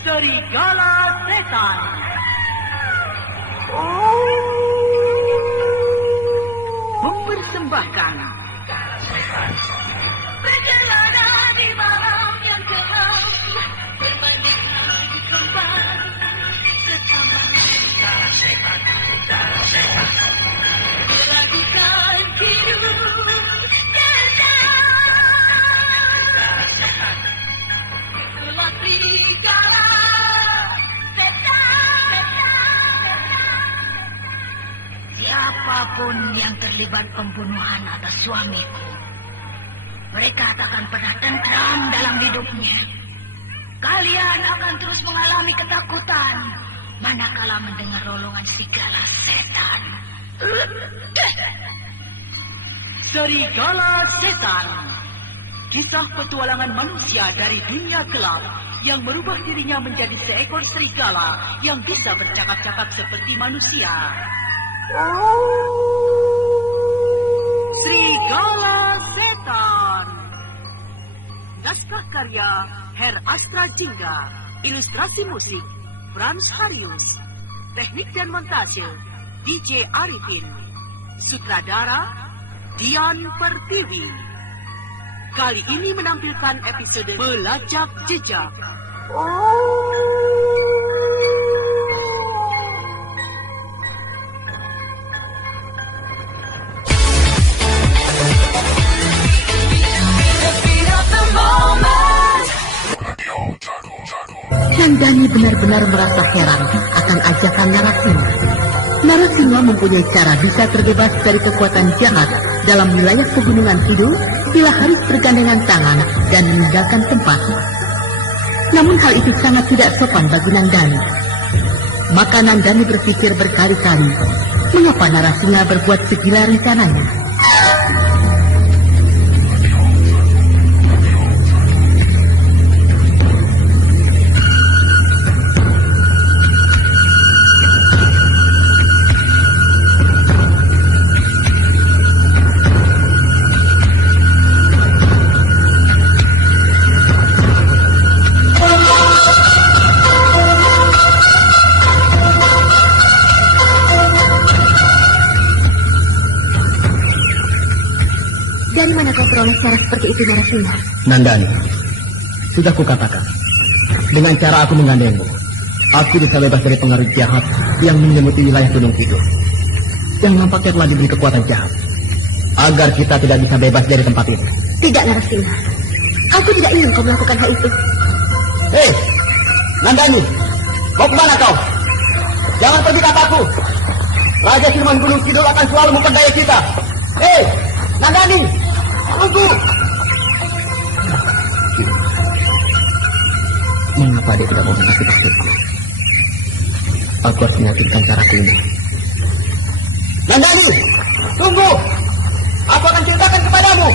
Serigala Setan. Mempersembahkan Perjalanan di malam yang gelap, berbandingan kembali ke taman. Melakukan hidup setan. Ulah serigala setan. Siapapun yang terlibat pembunuhan atas suamiku, mereka takkan pernah tentram dalam hidupnya. Kalian akan terus mengalami ketakutan manakala mendengar rolongan serigala setan. Serigala Setan. Kisah petualangan manusia dari dunia gelap yang merubah dirinya menjadi seekor serigala yang bisa bercakap-cakap seperti manusia. Serigala Setan. Naskah karya Her Astra Jingga. Ilustrasi musik Frans Harius. Teknik dan montase DJ Arifin. Sutradara Dian Pertiwi. Kali ini menampilkan episode Melacak Jejak. Nandani benar-benar merasa heran akan ajakan Narasimha. Narasimha mempunyai cara bisa terbebas dari kekuatan jahat dalam wilayah pegunungan Kidul bila harus bergandengan tangan dan meninggalkan tempat. Namun hal itu sangat tidak sopan bagi Nandani. Maka Nandani berpikir berkali-kali, mengapa Narasimha berbuat segila rencananya. Dari mana kau peroleh cara seperti itu, Narasimha? Nandani, sudah kukatakan, dengan cara aku menggandengmu, aku bisa bebas dari pengaruh jahat yang menyelimuti wilayah Gunung Kidul, yang nampaknya telah diberi kekuatan jahat, agar kita tidak bisa bebas dari tempat itu. Tidak, Narasimha. Aku tidak ingin kau melakukan hal itu. Hei, Nandani, mau kemana kau? Jangan pergi kataku. Raja Siluman Gunung Kidul akan selalu memperdaya kita. Hei, Nandani, tunggu. Mengapa dia tidak mau mengerti maksudku? Aku harus meyakinkan caraku ini. Nandani, tunggu. Aku akan ceritakan kepadamu.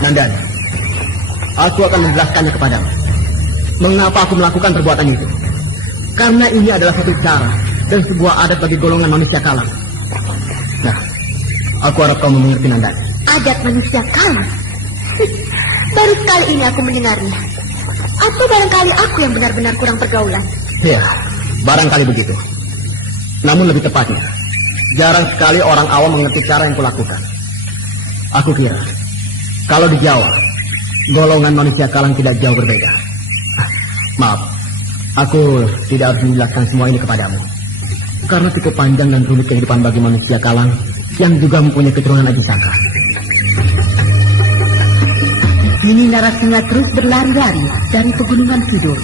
Nandani, aku akan menjelaskannya kepadamu. Mengapa aku melakukan perbuatan itu? Karena ini adalah satu cara dan sebuah adat bagi golongan manusia kalam. Nah, aku harap kau mengerti, Nandani. Adat manusia kalam? Baru sekali ini aku mendengarnya. Atau barangkali aku yang benar-benar kurang pergaulan? Ya, barangkali begitu. Namun lebih tepatnya, jarang sekali orang awam mengerti cara yang kulakukan. Aku kira kalau di Jawa, golongan manusia kalang tidak jauh berbeda. Maaf, aku tidak harus menjelaskan semua ini kepadamu. Karena cukup panjang dan rumit kehidupan bagi manusia kalang yang juga mempunyai keturunan Aji Saka. Kini Narasimha terus berlari-lari dari pegunungan Kidul.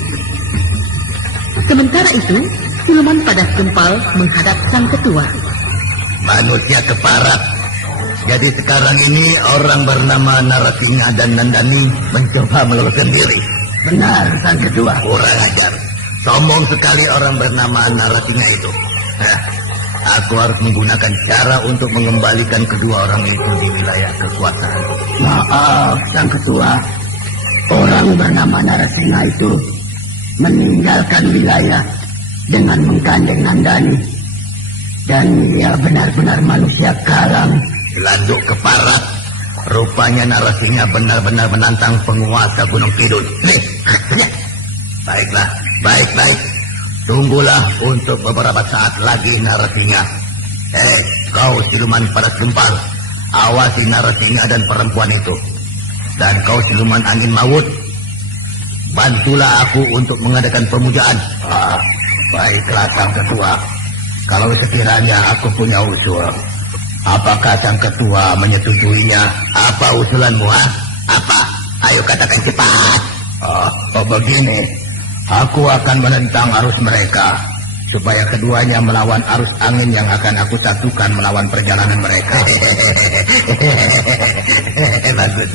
Sementara itu, siluman padas gempal menghadap sang ketua. Manusia keparat. Jadi sekarang ini orang bernama Narasimha dan Nandani mencoba meloloskan diri. Benar, sang ketua. Kurang ajar. Sombong sekali orang bernama Narasimha itu. Aku harus menggunakan cara untuk mengembalikan kedua orang itu di wilayah kekuasaan. Maaf, Sang Ketua. Orang bernama Narasena itu meninggalkan wilayah dengan menggandeng Nandani. Dan dia benar-benar manusia karam. Landuk keparat. Rupanya Narasena benar-benar menantang penguasa Gunung Kidul. Nih, baiklah, baik. Tunggulah untuk beberapa saat lagi Narasena. Kau siluman paras gempar. Awasi Narasena dan perempuan itu. Dan kau siluman angin maut. Bantulah aku untuk mengadakan pemujaan. Baiklah Sang Ketua. Kalau sekiranya aku punya usul, apakah Sang Ketua menyetujuinya? Apa usulanmu? Apa? Ayo katakan cepat. Begini. Aku akan menentang arus mereka, supaya keduanya melawan arus angin yang akan aku satukan melawan perjalanan mereka. Bagus.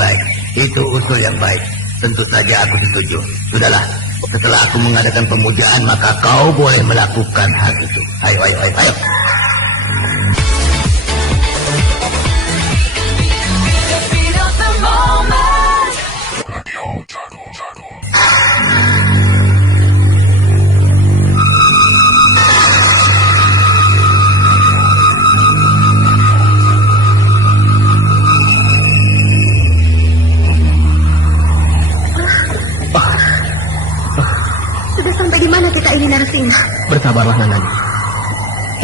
Baik. Itu usul yang baik. Tentu saja aku setuju. Sudahlah, setelah aku mengadakan pemujaan, maka kau boleh melakukan hal itu. Ayo. Ini Narasena. Bersabarlah Nandani.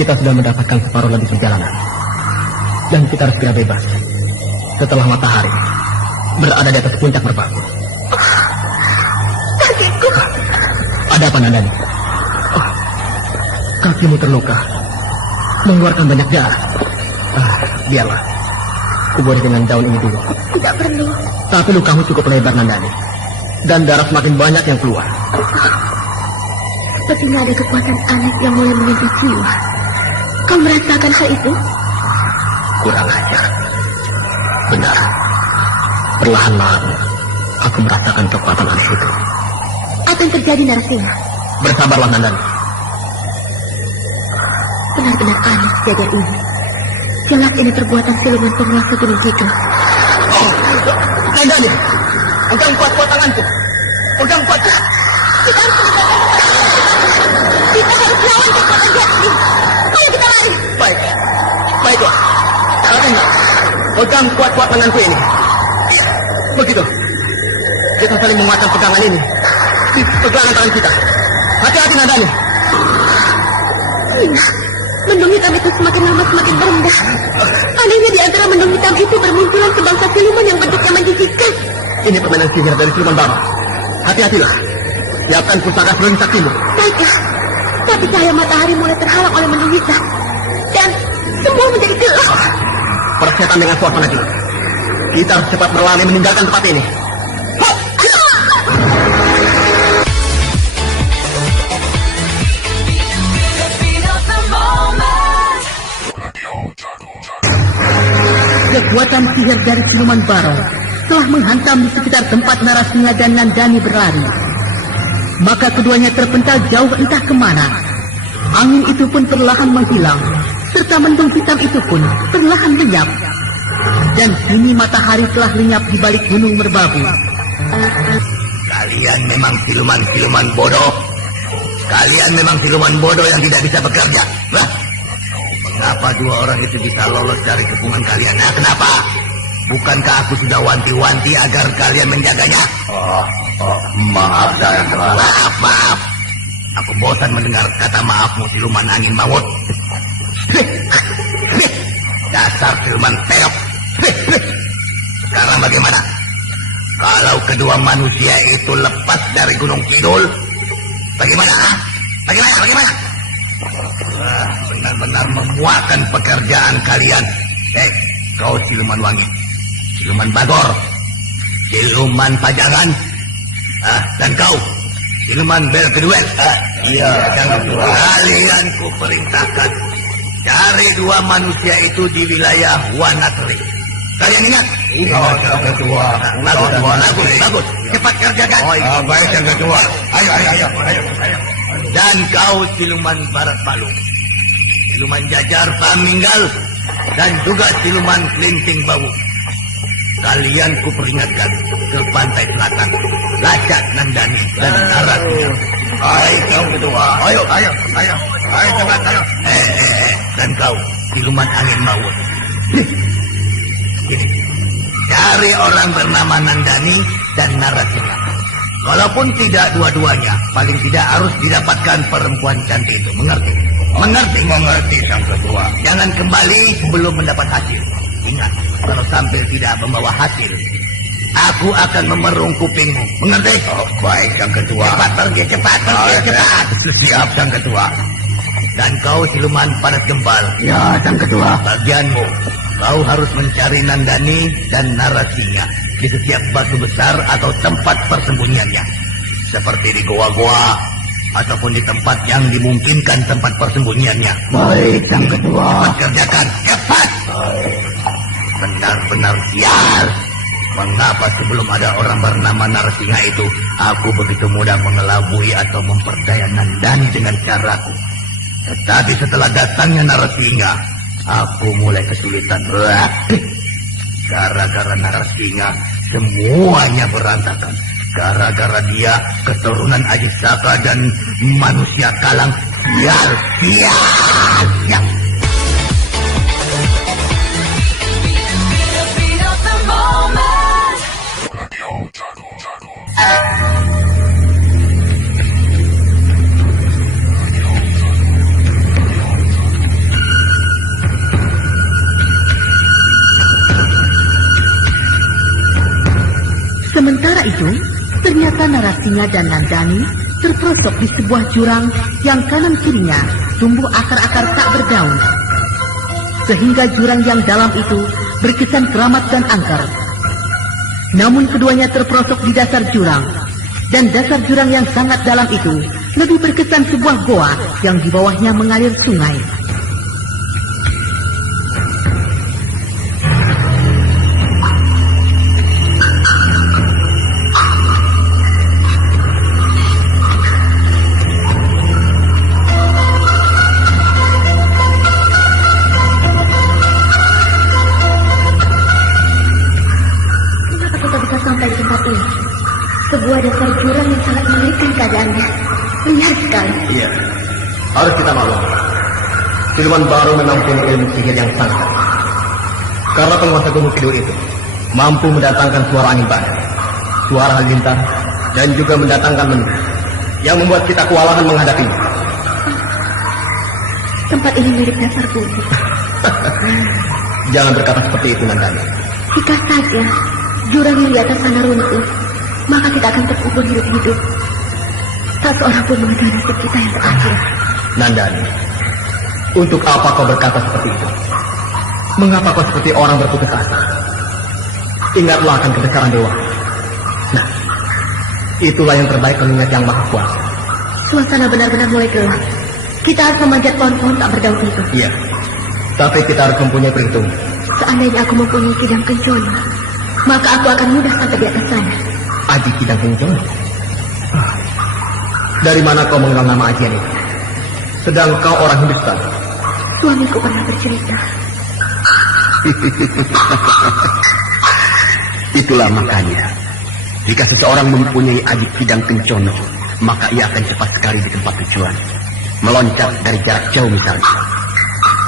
Kita sudah mendapatkan separuh lagi perjalanan. Dan kita harus segera bebas setelah matahari berada di atas puncak merbabu. Kakiku. Ada apa Nandani? Kakimu terluka, mengeluarkan banyak darah. Biarlah, kuberi dengan daun ini dulu. Tidak perlu. Tapi lukamu cukup lebar Nandani, dan darah semakin banyak yang keluar. Sepertinya ada kekuatan aneh yang mulai menyentuh jiwa. Kau merasakan hal itu? Kurang ajar. Benar. Perlahan-lahan aku merasakan kekuatan aneh itu. Apa yang terjadi Narasena? Bersabarlah Nandani. Benar-benar aneh kejadian ini. Jelas ini perbuatan siluman penguasa Gunung Kidul. Nandani, pegang kuat-kuat tanganku. Pegang kuat. Kita harus lawan kekuatan jahat ini. Ayo kita lari. Baiklah. Kalian pegang kuat-kuat tanganku ini. Begitu. Kita saling menguatkan pegangan ini di pegangan tangan kita. Hati-hati Nandani. Mendung hitam itu semakin lama semakin merendah. Anehnya di antara mendung hitam itu bermunculan sebangsa siluman yang bentuknya menjijikan. Ini permainan sihir dari siluman bawah. Hati-hatilah. Siapkan pusaka seluruh saktimu. Baiklah. Tapi cahaya matahari mulai terhalang oleh mendung hitam. Dan semua menjadi gelap. Persetan dengan suasana gelap. Kita harus cepat berlari meninggalkan tempat ini. Kekuatan sihir dari siluman barong telah menghantam di sekitar tempat Narasena dan Nandani berlari. Maka keduanya terpental jauh entah kemana. Angin itu pun perlahan menghilang, serta mendung hitam itu pun perlahan lenyap. Dan kini matahari telah lenyap di balik gunung merbabu. Kalian memang siluman-siluman bodoh. Kalian memang siluman bodoh yang tidak bisa bekerja. Lah, mengapa dua orang itu bisa lolos dari kepungan kalian? Nah, kenapa? Bukankah aku sudah wanti-wanti agar kalian menjaganya? Maaf, maaf. Aku bosan mendengar kata maafmu, siluman angin maut. Dasar siluman teok. Sekarang bagaimana? Kalau kedua manusia itu lepas dari Gunung Kidul, bagaimana? Bagaimana? Benar-benar memuakan pekerjaan kalian. Kau siluman wangi, siluman bagor, siluman pajangan, dan kau siluman bel keduel. Iya, kalian ku perintahkan cari dua manusia itu di wilayah Wanatri. Kalian ingat? Ingat, yang kedua. Bagus. Cepat kerjakan. Baik, yang kedua. Ayo. Dan kau siluman barat Palu, siluman jajar Paminggal, dan juga siluman Kelinting Bau. Kalian kuperingatkan ke pantai selatan. Lacak Nandani dan Narasinya. Hai kau kedua. Ayo cepat ayo. Dan kau siluman angin maut. Ini cari orang bernama Nandani dan Narasinya. Walaupun tidak dua-duanya, paling tidak harus didapatkan perempuan cantik itu. Mengerti? Mengerti sang ketua. Jangan kembali sebelum mendapat hasil. Ingat, kalau sampai tidak membawa hasil, aku akan memerung kupingmu. Mengerti? Oh, baik sang ketua. Cepat pergi. Siap sang ketua. Dan kau siluman panas gempal. Ya sang ketua. Bagianmu, kau harus mencari Nandani dan Narasinya di setiap batu besar atau tempat persembunyiannya, seperti di goa-goa ataupun di tempat yang dimungkinkan tempat persembunyiannya. Baik, sang ketua. Cepat kerjakan, cepat. Benar-benar sial. Mengapa sebelum ada orang bernama Narasinya itu, aku begitu mudah mengelabui atau memperdaya Nandani dengan caraku. Tetapi setelah datangnya Narasinya, aku mulai kesulitan. Gara-gara Narasinya, semuanya berantakan. Gara-gara dia keturunan Aji Saka dan manusia kalang. Sial. Sementara itu, ternyata Narasinya dan Nandani terperosok di sebuah jurang yang kanan kirinya tumbuh akar-akar tak berdaun. Sehingga jurang yang dalam itu berkesan keramat dan angker. Namun keduanya terperosok di dasar jurang, dan dasar jurang yang sangat dalam itu lebih berkesan sebuah goa yang di bawahnya mengalir sungai. Sebuah dasar jurang yang sangat mengerikan keadaannya. Lihat sekali. Iya, harus kita maklum. Siluman Baru memang punya ilmu sihir yang sangat. Karena penguasa Gunung Kidul itu mampu mendatangkan suara angin badai, suara halilintar, dan juga mendatangkan mendung yang membuat kita kewalahan menghadapinya. Tempat ini milik dasar gunung. Jangan berkata seperti itu, Nandani. Jika saja jurang yang di atas sana runtuh, maka kita akan terkubur hidup-hidup. Tak seorang pun mengetahui nasib kita yang terakhir. Nandani, untuk apa kau berkata seperti itu? Mengapa kau seperti orang berputus asa? Ingatlah akan kebesaran dewa. Nah, itulah yang terbaik mengingat Yang Maha Kuasa. Suasana benar-benar mulai gelap. Kita harus memanjat pohon-pohon tak berdaun itu. Iya, tapi kita harus mempunyai perhitungan. Seandainya aku mempunyai Kidang Kencana, maka aku akan mudah sampai di atas sana. Aji Kidang Kencana? Dari mana kau mengenal nama ajian itu? Sedang kau orang Hindustan. Suamiku pernah bercerita. Itulah makanya, jika seseorang mempunyai Aji Kidang Kencana, maka ia akan cepat sekali di tempat tujuan, meloncat dari jarak jauh misalnya.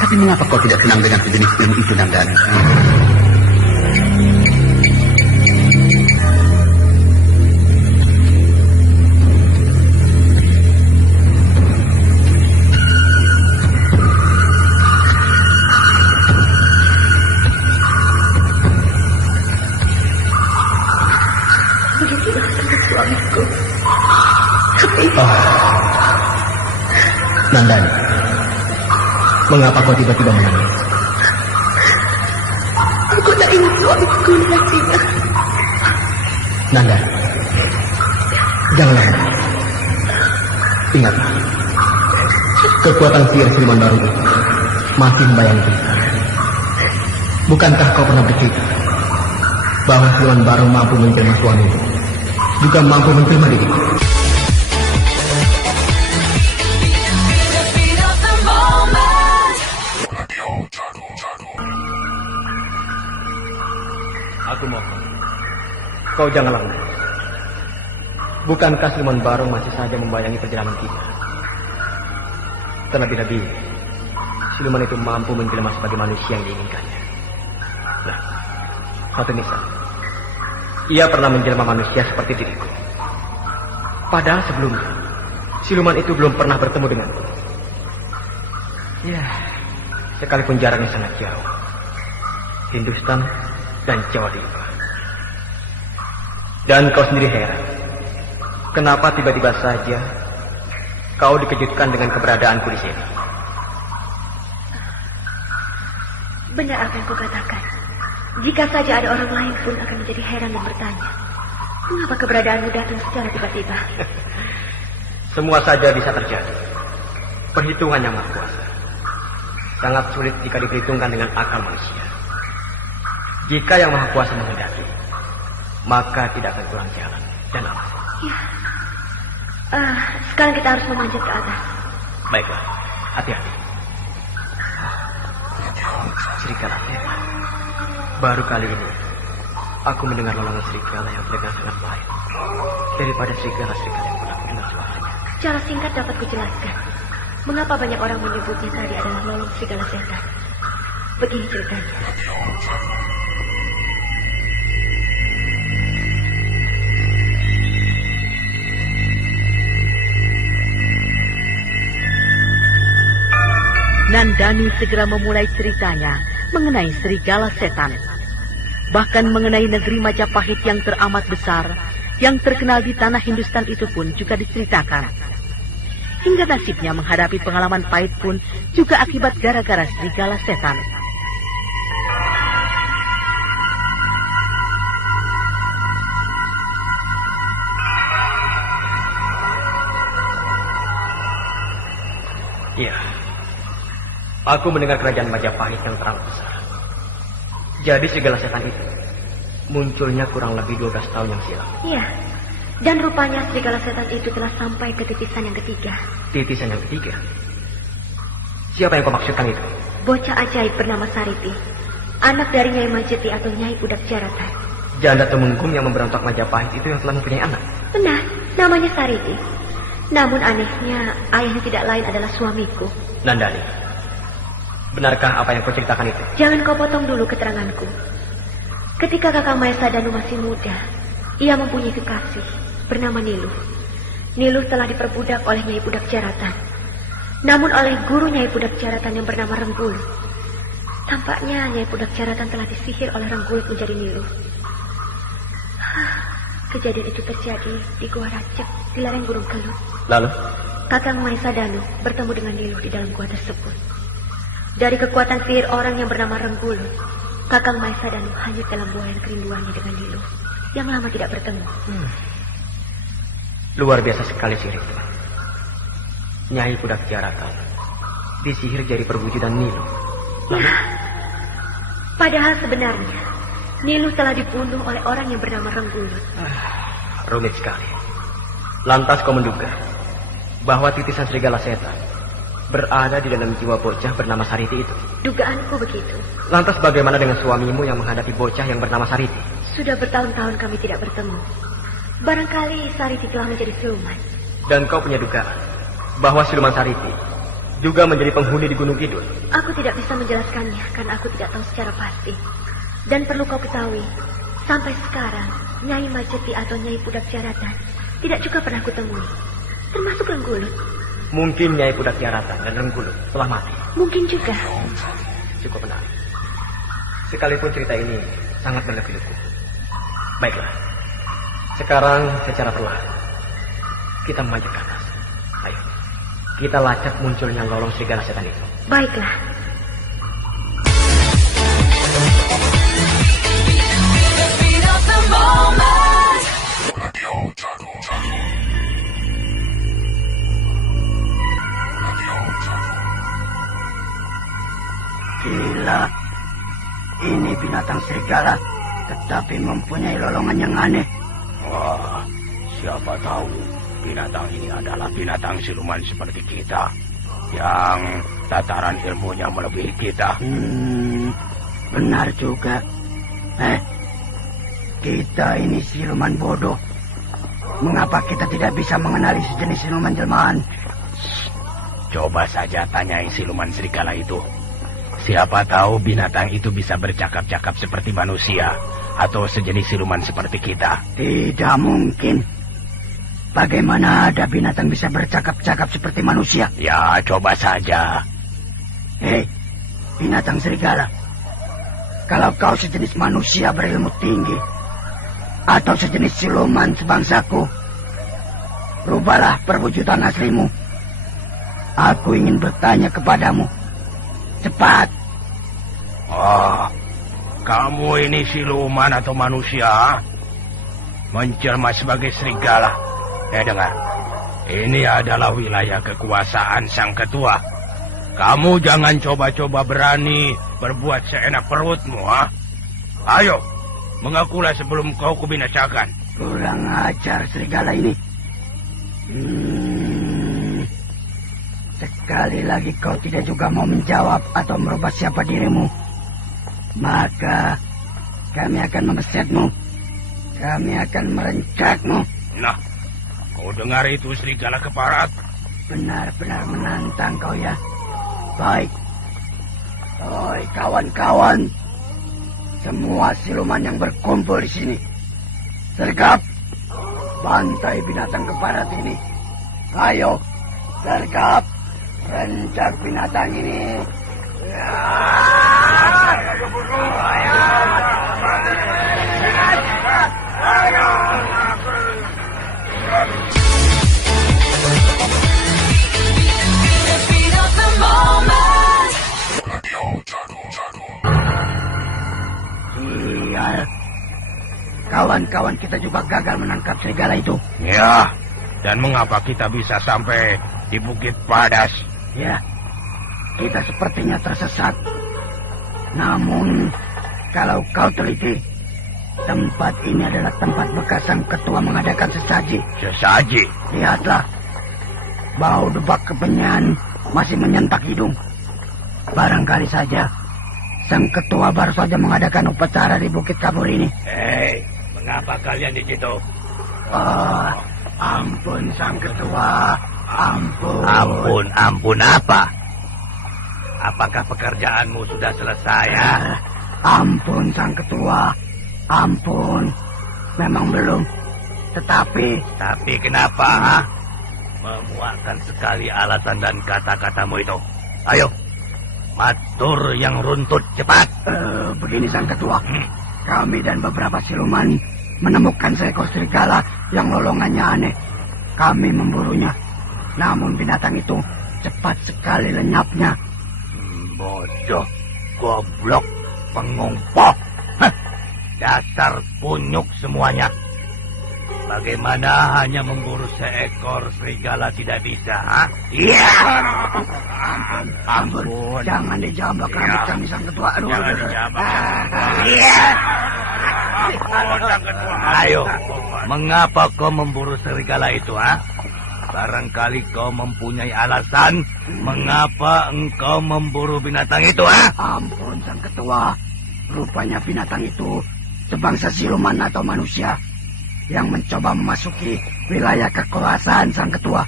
Tapi mengapa kau tidak senang dengan sejenis ilmu itu, Nandani? Nandani, mengapa kau tiba-tiba menangis? Aku tak ingin suamiku Narasinya. Nandani, janganlah menangis. Ingatlah, kekuatan sihir Siluman Baru itu masih membayangi kita. Bukankah kau pernah bercerita bahwa Siluman Baru mampu menjelma suamimu, juga mampu menjelma diriku? Kau janganlah menangis. Bukankah Siluman Barong masih saja membayangi perjalanan kita? Terlebih-lebih, siluman itu mampu menjelma sebagai manusia yang diinginkannya. Nah, satu misal. Ia pernah menjelma manusia seperti diriku. Padahal sebelumnya, siluman itu belum pernah bertemu denganku. Ya, sekalipun jaraknya sangat jauh. Hindustan dan Jawa Timur. Dan kau sendiri heran, kenapa tiba-tiba saja kau dikejutkan dengan keberadaanku di sini? Benar apa yang kau katakan. Jika saja ada orang lain pun akan menjadi heran dan bertanya, mengapa keberadaanmu datang secara tiba-tiba? Semua saja bisa terjadi. Perhitungan yang maha kuasa. Sangat sulit jika diperhitungkan dengan akal manusia. Jika yang maha kuasa menghendaki, maka tidak akan kurang jalan dan aman. Ya. Sekarang kita harus memanjat ke atas. Baiklah, hati-hati. Serigala setan. Baru kali ini aku mendengar lolongan serigala yang terdengar sangat baik daripada serigala-serigala yang pernah mendengar suaranya. Secara singkat dapat kujelaskan mengapa banyak orang menyebutnya tadi adalah lolong serigala setan. Begini ceritanya. Nandani segera memulai ceritanya mengenai serigala setan. Bahkan mengenai negeri Majapahit yang teramat besar, yang terkenal di tanah Hindustan itu pun juga diceritakan. Hingga nasibnya menghadapi pengalaman pahit pun juga akibat gara-gara serigala setan. Iya. Aku mendengar kerajaan Majapahit yang teramat besar. Jadi serigala setan itu munculnya kurang lebih 12 tahun yang silam. Iya. Dan rupanya serigala setan itu telah sampai ke titisan yang ketiga. Titisan yang ketiga? Siapa yang kau maksudkan itu? Bocah ajaib bernama Sariti. Anak dari Nyai Majeti atau Nyai Pudak Jaratan. Janda Temenggung yang memberontak Majapahit itu yang telah mempunyai anak? Benar, namanya Sariti. Namun anehnya, ayahnya tidak lain adalah suamiku. Nandani, benarkah apa yang kau ceritakan itu? Jangan kau potong dulu keteranganku. Ketika Kakang Maesa Danu masih muda, ia mempunyai kekasih bernama Niluh. Niluh telah diperbudak oleh Nyai Pudak Jaratan. Namun oleh guru Nyai Pudak Jaratan yang bernama Renggulut. Tampaknya Nyai Pudak Jaratan telah disihir oleh Renggulut menjadi Niluh. Kejadian itu terjadi di Gua Racek di lereng Gunung Kelut. Lalu? Kakang Maesa Danu bertemu dengan Niluh di dalam gua tersebut. Dari kekuatan sihir orang yang bernama Renggulut, Kakang Maesa Danu hanyut dalam buayan kerinduannya dengan Niluh yang lama tidak bertemu. Luar biasa sekali sihir itu. Nyai Pudak Jaratan disihir jadi perwujudan Niluh. Lalu? Ya. Padahal sebenarnya Niluh telah dibunuh oleh orang yang bernama Renggulut. Rumit sekali. Lantas kau menduga bahwa titisan serigala setan berada di dalam jiwa bocah bernama Sariti itu? Dugaanku begitu. Lantas bagaimana dengan suamimu yang menghadapi bocah yang bernama Sariti? Sudah bertahun-tahun kami tidak bertemu. Barangkali Sariti telah menjadi siluman. Dan kau punya dugaan bahwa siluman Sariti juga menjadi penghuni di Gunung Kidul? Aku tidak bisa menjelaskannya karena aku tidak tahu secara pasti. Dan perlu kau ketahui, sampai sekarang Nyai Majeti atau Nyai Pudak Jaratan tidak juga pernah kutemui, termasuk Renggulut. Mungkin Nyai Pudak Jaratan dan Renggulut telah mati. Mungkin juga. Cukup menarik. Sekalipun cerita ini sangat menegurku. Baiklah. Sekarang secara perlahan kita memanjat ke atas. Ayo, kita lacak munculnya lolong serigala setan itu. Baiklah. Gila, ini binatang serigala, tetapi mempunyai lolongan yang aneh. Wah, siapa tahu binatang ini adalah binatang siluman seperti kita, yang tataran ilmunya melebihi kita. Benar juga. Kita ini siluman bodoh. Mengapa kita tidak bisa mengenali sejenis siluman jelmaan? Coba saja tanyai siluman serigala itu. Siapa tahu binatang itu bisa bercakap-cakap seperti manusia atau sejenis siluman seperti kita. Tidak mungkin. Bagaimana ada binatang bisa bercakap-cakap seperti manusia? Ya, coba saja. Hei, binatang serigala. Kalau kau sejenis manusia berilmu tinggi, atau sejenis siluman sebangsaku, rubahlah perwujudan aslimu. Aku ingin bertanya kepadamu. Cepat. Oh, kamu ini siluman atau manusia? Menjelma sebagai serigala. Dengar, ini adalah wilayah kekuasaan sang ketua. Kamu jangan coba-coba berani berbuat seenak perutmu, ha? Ayo, mengakulah sebelum kau kubinasakan. Kurang ajar serigala ini. Sekali lagi kau tidak juga mau menjawab atau merubah siapa dirimu, maka kami akan memesetmu. Kami akan merencakmu. Nah, kau dengar itu serigala keparat? Benar-benar menantang kau ya. Baik. Oi, kawan-kawan. Semua siluman yang berkumpul di sini. Sergap. Bantai binatang keparat ini. Ayo, sergap. Rencak binatang ini. Sial. Kawan-kawan kita juga gagal menangkap serigala itu. Ya, dan mengapa kita bisa sampai di Bukit Padas? Ya, kita sepertinya tersesat. Namun, kalau kau teliti, tempat ini adalah tempat bekas sang ketua mengadakan sesaji. Sesaji? Lihatlah, bau debak kemenyan masih menyentak hidung. Barangkali saja, sang ketua baru saja mengadakan upacara di Bukit Kabur ini. Hei, mengapa kalian di situ? Oh, ampun sang ketua, ampun. Ampun apa? Apakah pekerjaanmu sudah selesai ya? Ampun sang ketua, ampun. Memang belum. Tapi kenapa? Ha? Memuakkan sekali alasan dan kata-katamu itu. Ayo, matur yang runtut cepat. Begini sang ketua, kami dan beberapa siluman menemukan seekor serigala yang lolongannya aneh. Kami memburunya, namun binatang itu cepat sekali lenyapnya. Bodoh, goblok, pengumpoh. Dasar punyuk semuanya. Bagaimana hanya memburu seekor serigala tidak bisa, ha? Iya. Ampun. Jangan dijambak rambut kami sang ketua. Aduh. Jangan dijambak. Iya. Ayo, mengapa kau memburu serigala itu, ha? Barangkali kau mempunyai alasan mengapa engkau memburu binatang itu, ha? Ampun sang ketua. Rupanya binatang itu sebangsa siluman atau manusia yang mencoba memasuki wilayah kekuasaan sang ketua.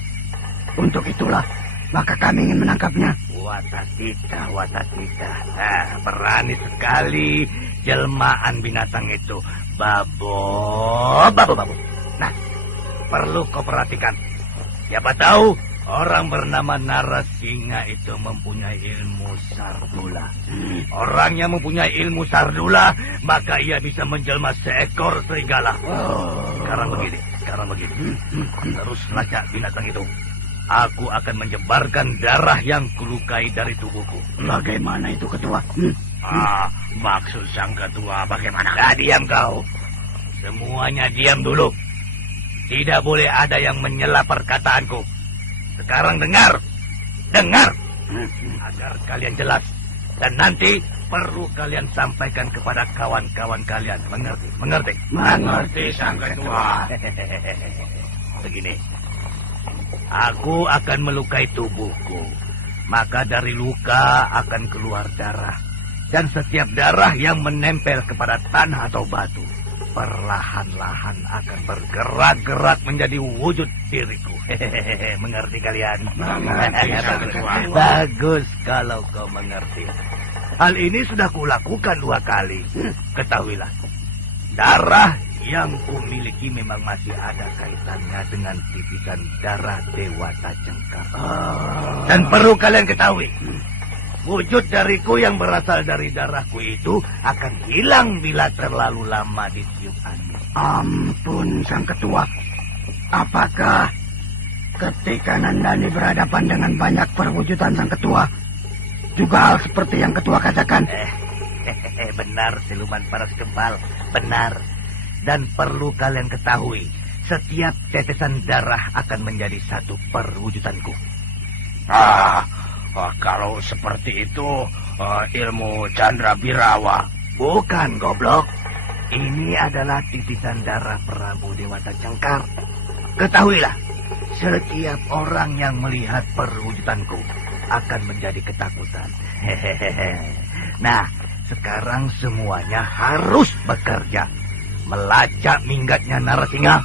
Untuk itulah, maka kami ingin menangkapnya. Watatita. Nah, berani sekali jelmaan binatang itu. Babu. Nah, perlu kau perhatikan. Siapa tahu orang bernama Narasinga itu mempunyai ilmu sardula. Orang yang mempunyai ilmu sardula, maka ia bisa menjelma seekor serigala. Sekarang begini. Terus lacak binatang itu. Aku akan menyebarkan darah yang kulukai dari tubuhku. Bagaimana itu ketua? Maksud sang ketua bagaimana? Nah, diam kau. Semuanya diam dulu. Tidak boleh ada yang menyela perkataanku. Sekarang dengar. Agar kalian jelas. Dan nanti perlu kalian sampaikan kepada kawan-kawan kalian. Mengerti? Mengerti sang ketua. Begini. Aku akan melukai tubuhku. Maka dari luka akan keluar darah. Dan setiap darah yang menempel kepada tanah atau batu perlahan-lahan akan bergerak-gerak menjadi wujud diriku. Hehehe, mengerti kalian? Mengerti, Sang Ketua. Bagus kalau kau mengerti. Hal ini sudah kulakukan 2 kali. Ketahuilah, darah yang kumiliki memang masih ada kaitannya dengan titisan darah Dewata Cengkar. Dan perlu kalian ketahui, wujud dariku yang berasal dari darahku itu akan hilang bila terlalu lama ditiup angin. Ampun, Sang Ketua. Apakah ketika Nandani berhadapan dengan banyak perwujudan Sang Ketua, juga hal seperti yang Ketua katakan? Benar, siluman paras kempal. Benar. Dan perlu kalian ketahui, setiap tetesan darah akan menjadi satu perwujudanku. Kalau seperti itu, ilmu Chandra Birawa. Bukan, goblok. Ini adalah titisan darah Prabu Dewata Cengkar. Ketahuilah, setiap orang yang melihat perwujudanku akan menjadi ketakutan. Hehehe. Nah, sekarang semuanya harus bekerja. Melacak minggatnya Narasinga,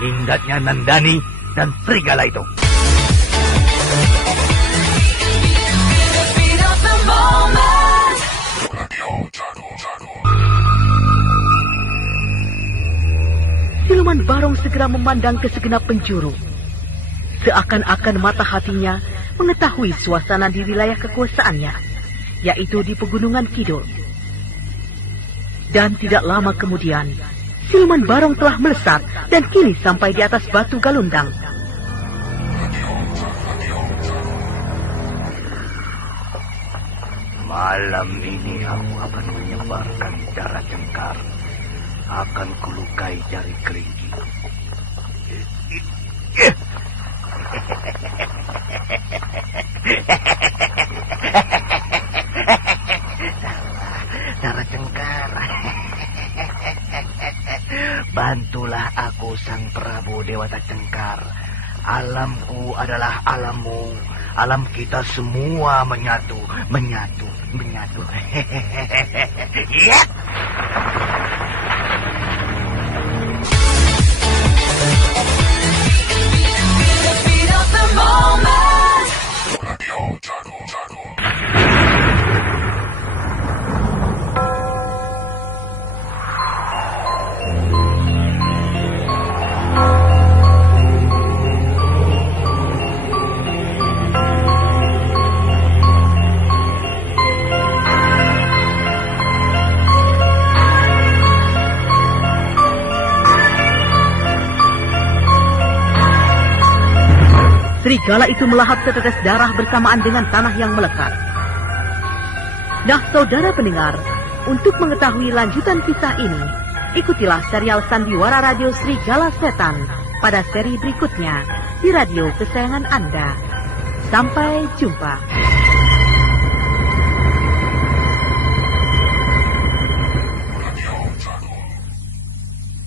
minggatnya Nandani, dan serigala itu. Siluman Barong segera memandang ke segenap penjuru. Seakan-akan mata hatinya mengetahui suasana di wilayah kekuasaannya, yaitu di Pegunungan Kidul. Dan tidak lama kemudian, Siluman Barong telah melesat dan kini sampai di atas batu galundang. Malam ini aku akan menyebarkan darah Cengkar. Akan kulukai jari kelinci. Darah Cengkar. Bantulah aku, Sang Prabu Dewata Cengkar. Alamku adalah alammu. Alam kita semua menyatu. Iya. Serigala itu melahap setetes darah bersamaan dengan tanah yang melekat. Nah, saudara pendengar, untuk mengetahui lanjutan kisah ini, ikutilah serial Sandiwara Radio Serigala Setan pada seri berikutnya di radio kesayangan Anda. Sampai jumpa.